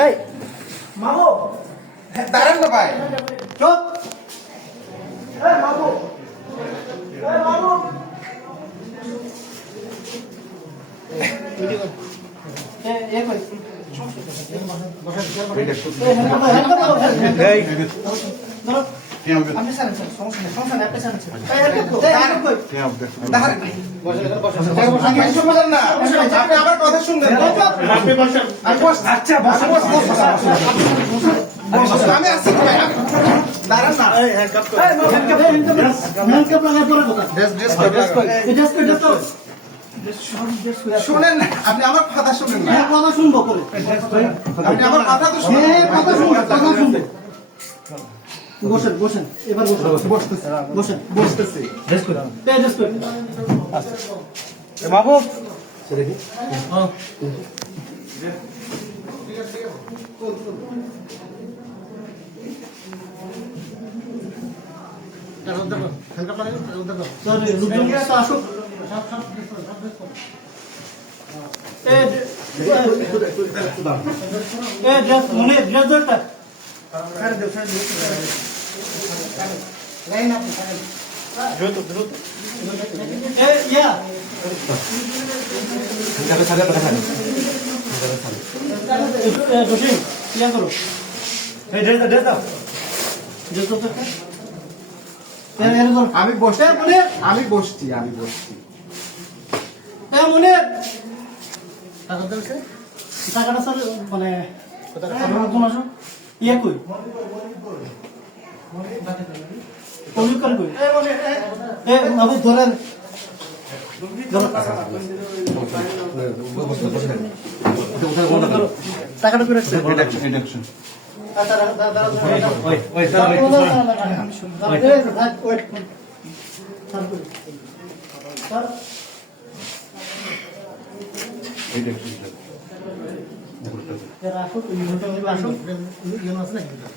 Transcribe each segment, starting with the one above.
এই মামু দাঁড়ান না ভাই। চুপ এই মামু এই মামু এ কই আপনি স্যার সমস্যা নেই আপনি স্যার আপনি আমার কথা শুনবেন। আমি আসছি ভাই, দাঁড়ান না। শোনেন না, আপনি আমার কথা শুনেন না। কথা শুনবো করে আপনি আমার কথা তো শুনেন। কথা শুনবো বসেন বসেন এবার বসেন বসতেছি। মাহবুব আসুক মনে ড্রেস দরকার আমি বসছি, আমি বসছি। টাকাটা স্যার মানে কোন আসো ইয়ে কই কমি করে কই এ বাবু ধরেন টাকাটা করে রাখছে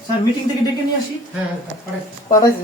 স্যার মিটিং থেকে ডেকে নিয়ে আসি হ্যাঁ পাঠাইছি